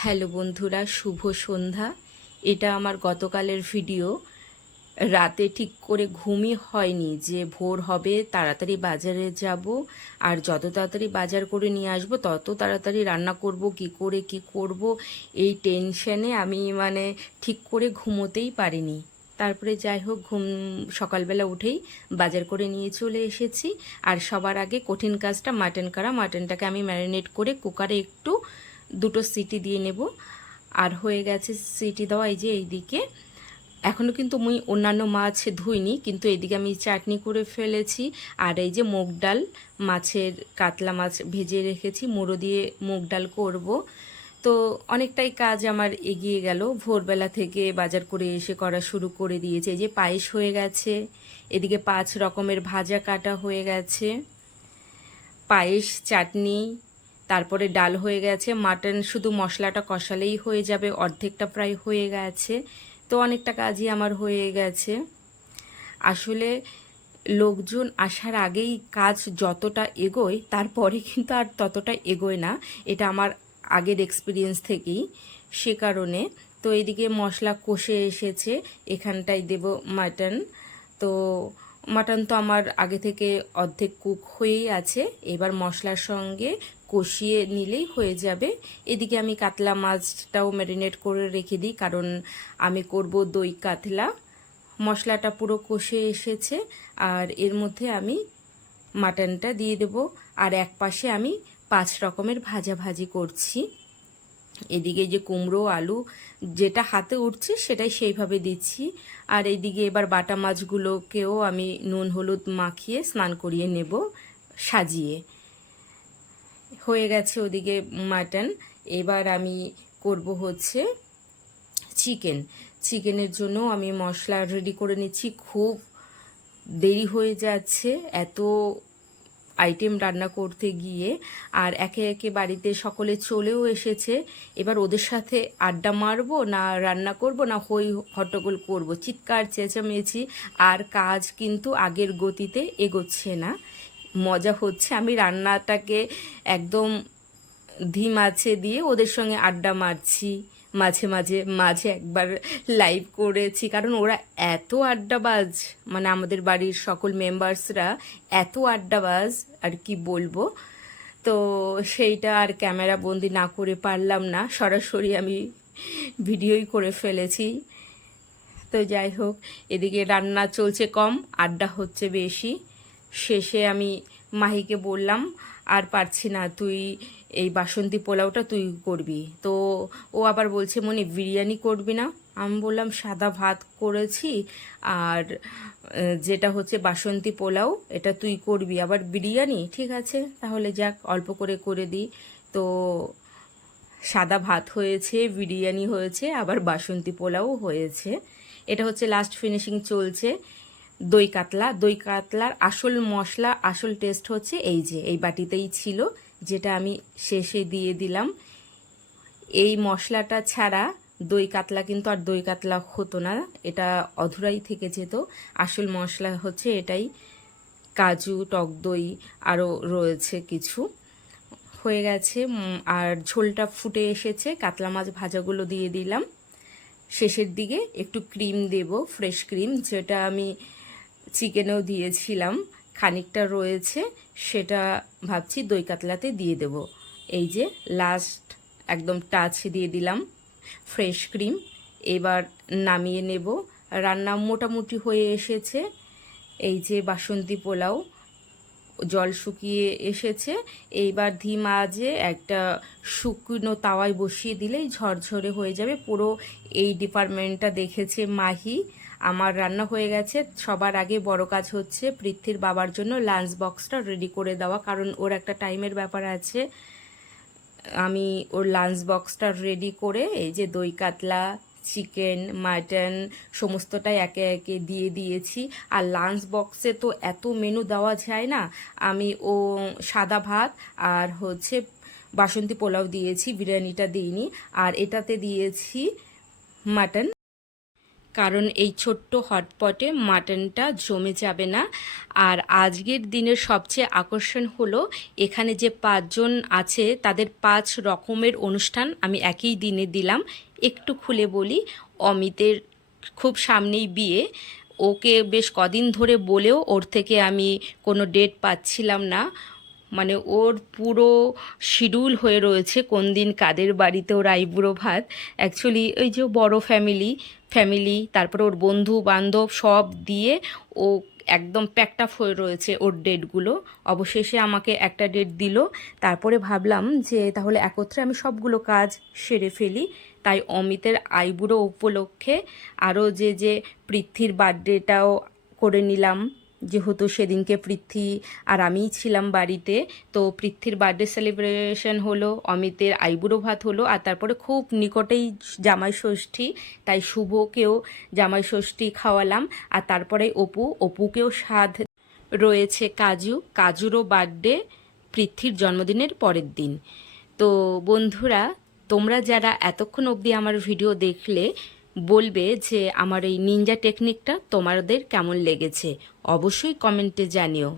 Hello বন্ধুরা, শুভ সন্ধ্যা। এটা আমার গতকালের ভিডিও। রাতে ঠিক করে ঘুমই হয়নি, যে ভোর হবে তাড়াতাড়ি বাজারে যাব আর যত তাড়াতাড়ি বাজার করে নিয়ে আসব, তত তাড়াতাড়ি রান্না করব, কি করে কি করব, এই টেনশনে আমি মানে ঠিক করে ঘুমোতেই পারিনি। তারপরে যাই হোক, ঘুম সকালবেলা উঠেই বাজার করে নিয়ে চলে এসেছি। আর সবার আগে কঠিন কাজটা মাটন করা। মাটনটাকে আমি ম্যারিনেট করে কুকারে একটু দুটো সিটি দিয়ে নেব। আর হয়ে গেছে সিটি দেওয়া এই যে এইদিকে। এখনও কিন্তু মুই অন্যান্য মাছ ধুইনি, কিন্তু এদিকে আমি চাটনি করে ফেলেছি। আর এই যে মুগ ডাল, মাছের কাতলা মাছ ভেজে রেখেছি, মুড়ো দিয়ে মুগ ডাল করব। তো অনেকটাই কাজ আমার এগিয়ে গেল। ভোরবেলা থেকে বাজার করে এসে করা শুরু করে দিয়েছে। এই যে পায়েস হয়ে গেছে, এদিকে পাঁচ রকমের ভাজা কাটা হয়ে গেছে। পায়েস, চাটনি তারপরে ডাল হয়ে গেছে, মাটন শুধু মশলাটা কষালেই হয়ে যাবে, অর্ধেকটা প্রায় হয়ে গেছে। তো অনেকটা কাজই আমার হয়ে গেছে। আসলে লোকজন আসার আগেই কাজ যতটা এগোয়, তারপরে কিন্তু আর ততটা এগোয় না। এটা আমার আগের এক্সপিরিয়েন্স থেকেই সে কারণে। তো এদিকে মশলা কষে এসেছে, এখানটায় দেব মাটন। তো মাটন তো আমার আগে থেকে অর্ধেক কুক হয়েই আছে। এবার মশলার সঙ্গে কষিয়ে নিলেই হয়ে যাবে। এদিকে আমি কাতলা মাছটাও ম্যারিনেট করে রেখে দিই, কারণ আমি করব দই কাতলা। মশলাটা পুরো কষে এসেছে, আর এর মধ্যে আমি মাটনটা দিয়ে দেব। আর এক পাশে আমি পাঁচ রকমের ভাজা ভাজি করছি। এদিকে যে কুমড়ো, আলু যেটা হাতে উঠছে সেটাই সেইভাবে দিচ্ছি। আর এইদিকে এবার বাটা মাছগুলোকেও আমি নুন, হলুদ মাখিয়ে স্নান করিয়ে নেব, সাজিয়ে। হয়ে গেছে ওদিকে মাটন। এবার আমি করব হচ্ছে চিকেন। চিকেনের জন্য আমি মশলা রেডি করে নিচ্ছি। খুব দেরি হয়ে যাচ্ছে। এত আইটেম রান্না করতে গিয়ে আর একে একে বাড়িতে সকলে চলেও এসেছে। এবার ওদের সাথে আড্ডা মারবো না রান্না করব না হই হট্টগোল করব। চিৎকার, চেঁচামেচি আর কাজ কিন্তু আগের গতিতে এগোচ্ছে না। মজা হচ্ছে, আমি রান্নাটাকে একদম ধিম আছে দিয়ে ওদের সঙ্গে আড্ডা মারছি। মাঝে মাঝে মাঝে একবার লাইভ করেছি। কারণ ওরা এত আড্ডাবাজ মানে আমাদের বাড়ির সকল মেম্বার্সরা এত আড্ডাবাজ, আর কি বলব? তো সেইটা আর ক্যামেরা বন্দি না করে পারলাম না। সরাসরি আমি ভিডিওই করে ফেলেছি। তো যাই হোক, এদিকে রান্না চলছে কম, আড্ডা হচ্ছে বেশি। শেষে আমি মাহিকে বললাম, আর পারছি না, তুই এই বাসন্তী পোলাওটা তুই করবি। তো ও আবার বলছে, মনে, বিরিয়ানি করবি না? আমি বললাম, সাদা ভাত করেছি, আর যেটা হচ্ছে বাসন্তী পোলাও, এটা তুই করবি। আবার বিরিয়ানি, ঠিক আছে, তাহলে যাক, অল্প করে করে দিই। তো সাদা ভাত হয়েছে, বিরিয়ানি হয়েছে, আবার বাসন্তী পোলাও হয়েছে। এটা হচ্ছে লাস্ট ফিনিশিং চলছে। দই কাতলা। দই কাতলার আসল মশলা, আসল টেস্ট হচ্ছে এই যে, এই বাটিতেই ছিল, যেটা আমি শেষে দিয়ে দিলাম। এই মশলাটা ছাড়া দই কাতলা কিন্তু আর দই কাতলা হতো না, এটা অধুরাই থেকে যেত। আসল মশলা হচ্ছে এটাই, কাজু, টক দই আরও রয়েছে কিছু। হয়ে গেছে আর ঝোলটা ফুটে এসেছে, কাতলা মাছ ভাজাগুলো দিয়ে দিলাম। শেষের দিকে একটু ক্রিম দেব, ফ্রেশ ক্রিম, যেটা আমি চিকেনেও দিয়েছিলাম। খানিকটা রয়েছে, সেটা ভাবছি দই কাতলাতে দিয়ে দেব। এই যে লাস্ট একদম টাচ দিয়ে দিলাম ফ্রেশ ক্রিম এবার নামিয়ে নেব। রান্না মোটামুটি হয়ে এসেছে। এই যে বাসন্তী পোলাও, জল শুকিয়ে এসেছে। এইবার ধিম আজে একটা শুকনো তাওয়ায় বসিয়ে দিলেই ঝরঝরে হয়ে যাবে। পুরো এই ডিপার্টমেন্টটা দেখেছে মাহি। আমার রান্না হয়ে গেছে। সবার আগে বড় কাজ হচ্ছে পৃথ্বীর বাবার জন্য লাঞ্চ বক্সটা রেডি করে দেওয়া, কারণ ওর একটা টাইমের ব্যাপার আছে। আমি ওর লাঞ্চ বক্সটা রেডি করে এই যে দই, কাতলা চিকেন মাটন সমস্তটাই একে একে দিয়ে দিয়েছি। আর লাঞ্চ বক্সে তো এত মেনু দেওয়া যায় না। আমি ও সাদা ভাত আর হচ্ছে বাসন্তী পোলাও দিয়েছি, বিরিয়ানিটা দিইনি। আর এটাতে দিয়েছি মাটন কারণ এই ছোট্ট হটপটে মাটনটা জমে যাবে না। আর আজকের দিনের সবচেয়ে আকর্ষণ হলো, এখানে যে পাঁচজন আছে, তাদের পাঁচ রকমের অনুষ্ঠান আমি একই দিনে দিলাম। একটু খুলে বলি, অমিতের খুব সামনেই বিয়ে। ওকে বেশ কদিন ধরে বলেও ওর থেকে আমি কোনো ডেট পাচ্ছিলাম না। মানে ওর পুরো শিডিউল হয়ে রয়েছে কোন দিন কাদের বাড়িতে ওর আইবুড়ো ভাত। অ্যাকচুয়ালি ওই যে বড় ফ্যামিলি ফ্যামিলি তারপরে ওর বন্ধু, বান্ধব সব দিয়ে ও একদম প্যাকটাপ হয়ে রয়েছে ওর ডেটগুলো অবশেষে আমাকে একটা ডেট দিল। তারপরে ভাবলাম যে তাহলে একত্রে আমি সবগুলো কাজ সেরে ফেলি। তাই অমিতের আইবুড়ো উপলক্ষে আরও যে যে পৃথ্বীর বার্থডেটাও করে নিলাম। যেহেতু সেদিনকে পৃথ্বী আর আমিই ছিলাম বাড়িতে, তো পৃথ্বীর বার্থডে সেলিব্রেশন হলো, অমিতের আইবুড়ো ভাত হলো, আর তারপরে খুব নিকটেই জামাই ষষ্ঠী, তাই শুভকেও জামাই ষষ্ঠী খাওয়ালাম। আর তারপরে অপু, অপুকেও স্বাদ রয়েছে কাজু, কাজুরও বার্থডে পৃথ্বীর জন্মদিনের পরের দিন। তো বন্ধুরা, তোমরা যারা এতক্ষণ অবধি আমার ভিডিও দেখলে বলবে যে আমার এই নিনজা টেকনিকটা তোমাদের কেমন লেগেছে? অবশ্যই কমেন্টে জানিও।